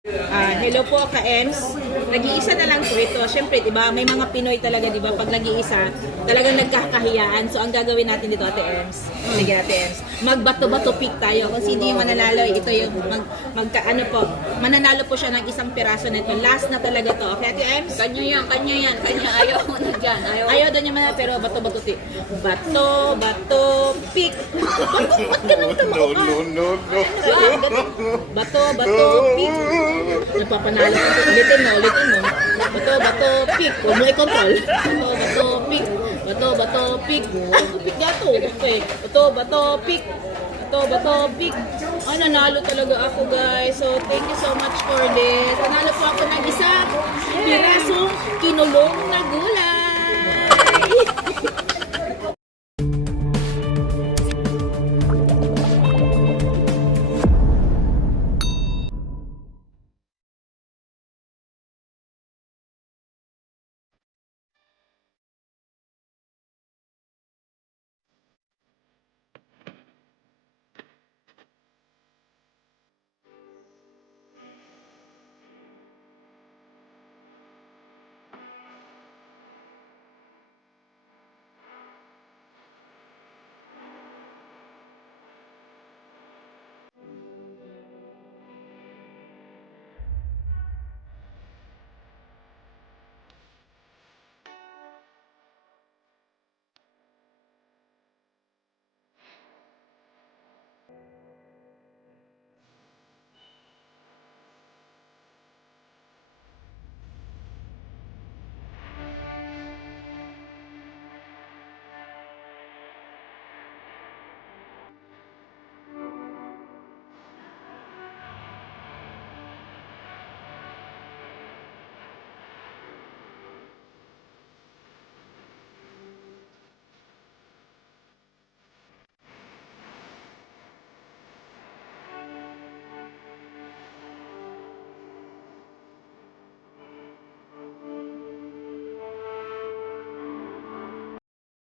Hello po, ka-EMS. Nag-iisa na lang po ito. Siyempre, diba, may mga Pinoy talaga, diba, pag nag-iisa, talagang nagkakahiyaan. So, ang gagawin natin dito, Ate EMS, sige, Ate EMS, magbato-bato pick tayo. Kung sino yung mananalo, ito yung mananalo po siya ng isang piraso nito. Last na talaga to. Okay, Ate EMS? Kanya yan. Kanya ayaw mo na dyan. Ayaw daw niya mananalo, pero bato-bato pick. Bato-bato pick. Ba't ganun tumao ka? No. Bato-bato pick. Napapanalo ko. Ulitin mo. Bato, pick. Huwag mo i-control. Bato, pick. Bato, pick. Pick gato. Okay. Bato, pick. Pick. Ay, nanalo talaga ako, guys. So, thank you so much for this. Nanalo po ako ng isang pirasong kinulong na gulay.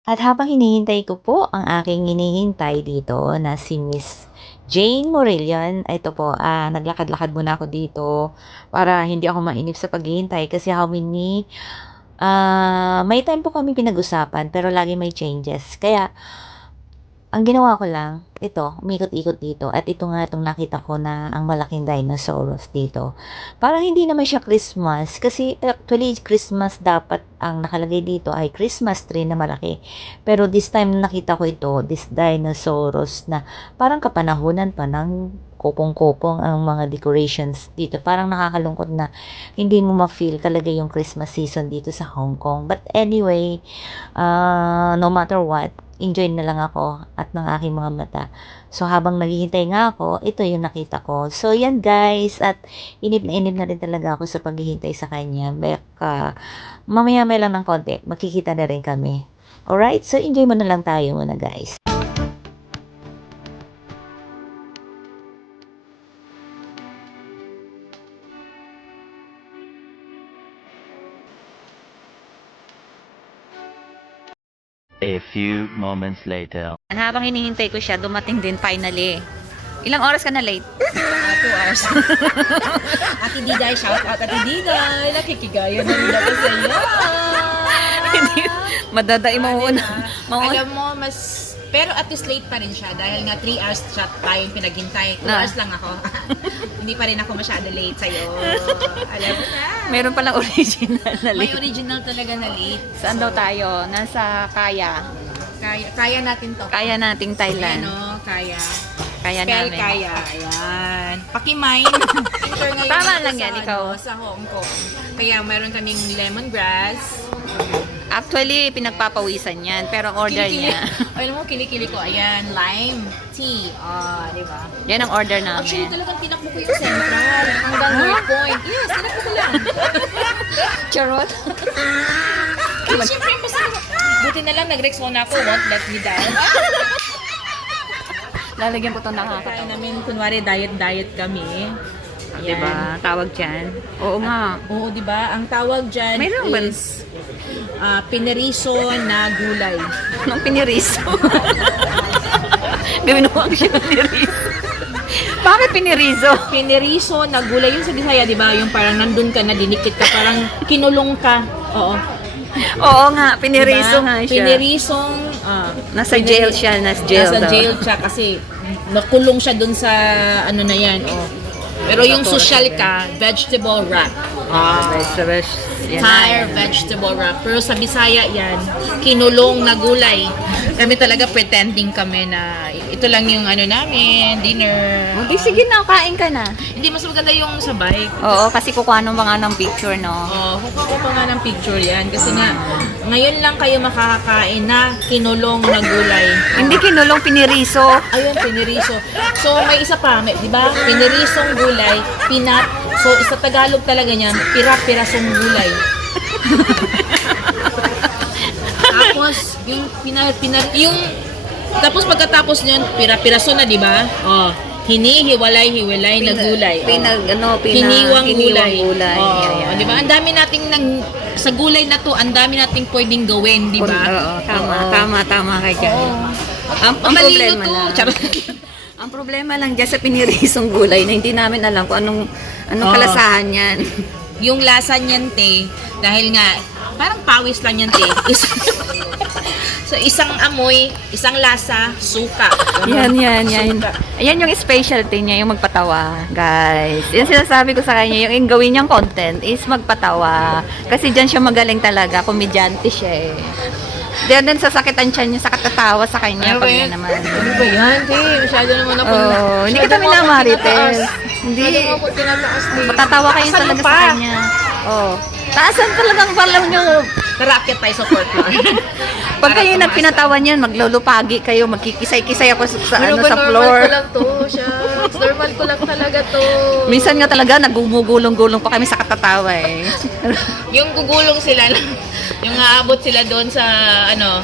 At habang hinihintay ko po ang aking hinihintay dito na si Miss Jane Morillion, ito po, naglakad-lakad muna ako dito para hindi ako mainip sa paghihintay kasi may time po kami pinag-usapan pero lagi may changes. Kaya, ang ginawa ko lang, ito, umikot-ikot dito. At ito nga itong nakita ko na ang malaking dinosaurus dito. Parang hindi naman siya Christmas. Kasi actually, Christmas dapat ang nakalagay dito ay Christmas tree na malaki. Pero this time na nakita ko ito, this dinosaurus na parang kapanahunan pa ng kopong-kopong ang mga decorations dito. Parang nakakalungkot na hindi mo ma-feel talaga yung Christmas season dito sa Hong Kong. But anyway, no matter what, enjoy na lang ako at ng aking mga mata. So, habang naghihintay nga ako, ito yung nakita ko. So, yan guys. At inip na rin talaga ako sa paghihintay sa kanya. Baka, mamaya-maya lang ng konti, makikita na rin kami. Alright? So, enjoy mo na lang tayo muna guys. A few moments later. Habang hinihintay ko siya, dumating din finally. Ilang oras ka na late? 2 hours. Ate Diday, shout out Ate Diday. Nakikigaya na rin ako sa iyo. Hindi. Madadai mo una. Alam mo, pero at least late pa rin siya dahil nga 3 hours siya tayong pinaghintay. 2 Na. hours lang ako. Hindi pa rin ako masyado late sa'yo. Alam mo na. Meron palang original na May late. original talaga na late. Saan daw tayo? Nasa Kaya. Kaya natin to. Kaya nating Thailand. Ano, kaya. Kaya Spell namin. kaya. Ayan. Pakimine. Enter ngayon Tama dito lang yan, sa, ikaw. Sa Hong Kong. Kaya meron kaming lemongrass. Actually, pinagpapawisan yan. Pero ang order niya. Alam mo, kilikili ko. Ayan, lime tea. Di ba? Yan ang order Actually, namin. talagang tinakbo ko yung central. Hanggang North Point. Yes, tinakbo ko lang. Charot. Ay, syempre, buti na lang, nag-Rexona ako. Won't let me down. Lalagyan ko itong Kaya nakakatawa. namin, kunwari, diet kami. Ayan. Diba? Tawag dyan. Oo nga. Oo, di ba? Ang tawag dyan Mayroon ba? is pineriso na gulay. Anong piniriso? Gawin mo ang siya piniriso. Bakit piniriso? Piniriso na gulay yung sa Bisaya, di ba? Yung parang nandun ka na, dinikit ka, parang kinulong ka. Oo. Oo nga, piniriso Diba? nga siya. Pinirisong, Nasa jail siya, nasa jail nasa daw. jail siya kasi nakulong siya dun sa ano na yan. Oh. Pero yung social ka, vegetable wrap. Vegetables. Yan na, Tire yan na. vegetable wrap. Pero sa Bisaya yan, kinulong na gulay. Kami talaga pretending kami na ito lang yung ano namin, dinner. Hindi, sige na, kain ka na. Hindi, mas maganda yung sa bike. Oo, kasi kukuha ng mga ng picture, no? Oh, kukuha ko pa nga ng picture yan. Kasi nga, ngayon lang kayo makakakain na kinulong na gulay. Hindi kinulong, piniriso. Ayun, piniriso. So, may isa pa, di ba? Pinirisong gulay, pinat. So, sa Tagalog talaga niyan, pira-pirasong gulay. Tapos, tapos pagkatapos niyan, pira-piraso na, di ba? Oh, hinihiwalay-hiwalay na gulay. Hiniwang gulay. Oh, Yan. di ba? Ang dami nating sa gulay na to, ang dami nating pwedeng gawin, di ba? Oo, tama kay Jan. Ang Malino problema to. lang. Charot. Ang problema lang dyan sa pinirisong gulay na hindi namin alam kung anong kalasahan yan. Yung lasa niyan, te, dahil nga, parang pawis lang yan, te. So, isang amoy, isang lasa, suka. Yan. Suka. Ayan yung specialty niya, yung magpatawa, guys. Yan sinasabi ko sa kanya, yung gawin niyang content is magpatawa. Kasi dyan siya magaling talaga, komedyante siya eh. Diyan din sa sakit ang tiyan niya, sa katatawa sa kanya, pag yan naman. Ano ba yan, te? Masyado naman ako. Oh, hindi kita minamarites. Hindi. Masyado mo ako tinataas, te. Matatawa kayo Taasan mo talaga pa. sa kanya. Oh. Taasan talagang balam niyo. Tarakyat tayo sa fourth floor. Pag kayo na pinatawan yan, maglulupagi kayo, magkikisay-kisay ako sa, Pero sa normal floor. ko lang to, shucks. Normal ko lang talaga to. Minsan nga talaga, nagumugulong-gulong pa kami sa katatawa eh. Yung gugulong sila, yung aabot sila doon sa, ano,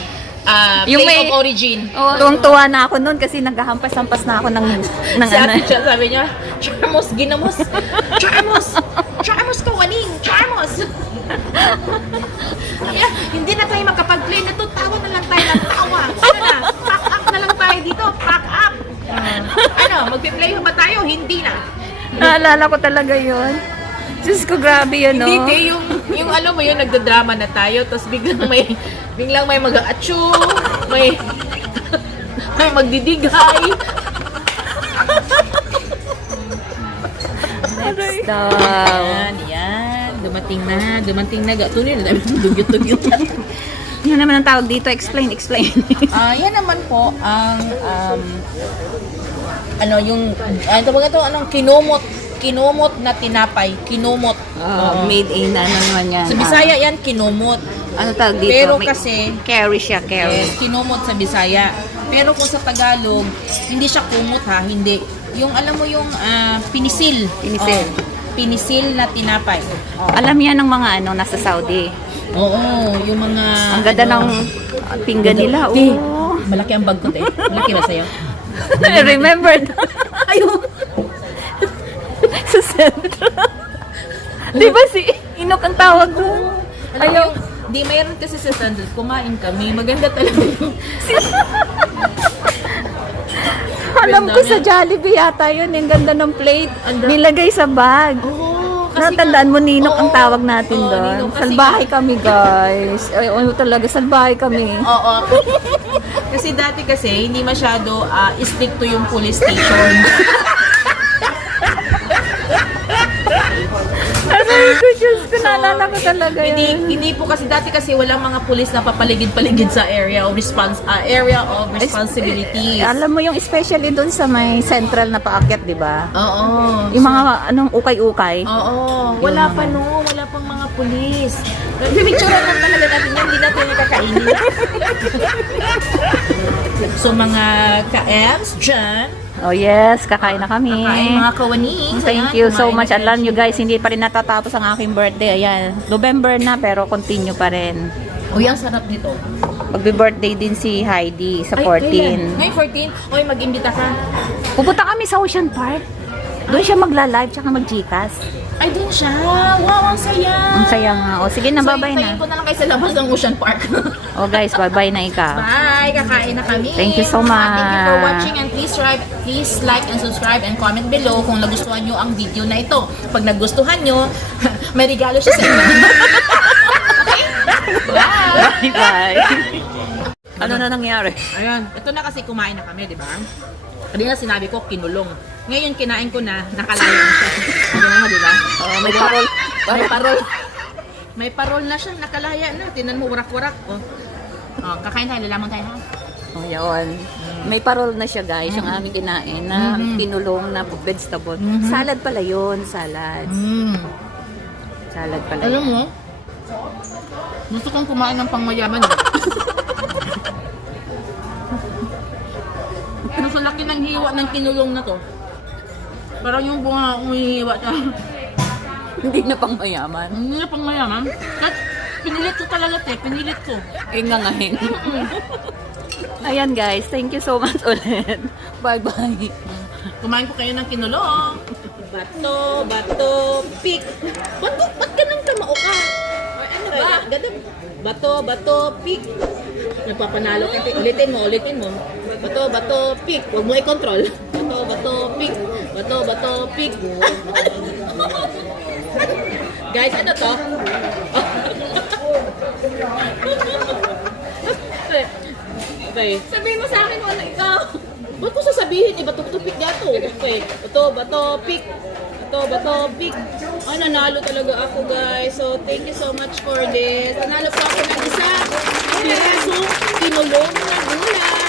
Yung place may- of origin. Oh, tuwang-tuwa na ako noon kasi naghahampas-hampas na ako ng Si ano. Ate Cha, sabi niya, Charmos, ginamos. Charmos! Charmos ka, waning! Charmos! Kaya, hindi na tayo makapag-play na to. Tawa na lang tayo ng tawa. Ano na? Pack up na lang tayo dito. Pack up! Ano, magpi-play ba tayo? Hindi na. Naalala ko talaga yun. Diyos ko, grabe yun, no? Hindi, te, yung alam mo yun, nagdadrama na tayo, tapos biglang may mag-aatsu, may magdidigay. Next daw. Yan. Dumating na. Tunay na namin dugyot-dugyot. Ano naman ang tawag dito? Explain. Yan naman po ang kinumot na tinapay. Kinumot. Made in, ano naman yan? Sa Bisaya yan, kinumot. Ano tawag dito? Pero May- kasi, carry siya, carry. yes, kinumot sa Bisaya. Pero kung sa Tagalog, hindi siya kumot ha, hindi. Yung alam mo yung pinisil. Pinisil. Pinisil na tinapay. Alam yan ng mga nasa Saudi. Oo, yung mga... Ang ganda ng pinggan nila. Te, Oh. malaki ang bag ko, te. Malaki ba sa'yo? I remembered. Ayun! Sa sentro. Di ba si Inok ang tawag doon? Ayaw. Di, mayroon kasi sa standard, kumain kami. Maganda talaga yung... Alam ko sa Jollibee yata yun. Yung ganda ng plate. Nilagay sa bag. Oo, kasi Natandaan mo, Ninok ang Oo. tawag natin Oo, doon. Ninok, kasi Salbahay kami, guys. Ay, ano talaga, salbahay kami. Oo. Kasi dati kasi, hindi masyado strict to yung police station. Aray ko, Diyos ko, naalala ko talaga yun. Hindi po kasi dati kasi walang mga pulis na papaligid-paligid sa area of responsibility. Alam mo yung especially doon sa may central na paakyat, di ba? Oo. Yung mga ukay-ukay. Oo. Wala pa no, wala pang mga pulis. Pipicturean lang talaga natin yan, hindi natin nakakainin. So mga ka-ems dyan, Oh yes, kakain na kami. kakain mga kawanings. Thank you so much. Alam nyo guys, hindi pa rin natatapos ang aking birthday. Ayan, November na pero continue pa rin. Uy, ang sarap nito. Magbe-birthday din si Heidi sa 14. May 14? Uy, mag-imbita ka. Pupunta kami sa Ocean Park. Doon siya magla-live tsaka mag-Gcash. Ay, din siya. Wow, ang saya. Ang saya nga. O, sige na, bye-bye So, na. hintayin ko na lang kayo sa labas ng Ocean Park. O guys, bye-bye na ikaw. Bye! Kakain na kami. Thank you so much. Thank you for watching and please like and subscribe and comment below kung nagustuhan nyo ang video na ito. Pag nagustuhan nyo, may regalo siya sa inyo. Okay? Bye! Bye-bye. Ano na nangyari? Ayan, ito na kasi kumain na kami, di ba? Kanina sinabi ko, kinulong. Ngayon, kinain ko na, nakalaya na siya. Ano na, di ba? May parol. May parol. May parol na siya, nakalaya na. Tinan mo, warak-warak. Oh, kakain tayo, lalamang tayo ha. O, yun. May parol na siya, guys, yung aming kinain na tinulong na vegetable. Salad pala yun, salad. Salad pala Alam yun. mo, gusto kong kumain ng pangmayaman. Pero sa laki ng hiwa ng kinulong na to, parang yung bunga umihiwa siya. Hindi na pang mayaman. Hindi na pangmayaman. Kahit pinilit ko talaga pinilit ko. Ingangahin. Ayan guys, thank you so much ulit. Bye-bye. Kumain ko kayo ng kinulong. Bato, pik. Ba't ka nang tamao ka? Ano ba? Bato, pik. Nagpapanalo ka. Ulitin mo. Bato, pik. Huwag mo i-control. Bato, pik. Bato, pik. Guys, ano to? Okay. Sabihin mo sa akin kung ano ikaw. Ba't ko sasabihin? Bato-pik gato. Okay. Bato, pik. Bato, pik. Ay, nanalo talaga ako, guys. So, thank you so much for this. Nanalo po ako ng isa. Piraso, kinulong na gulay.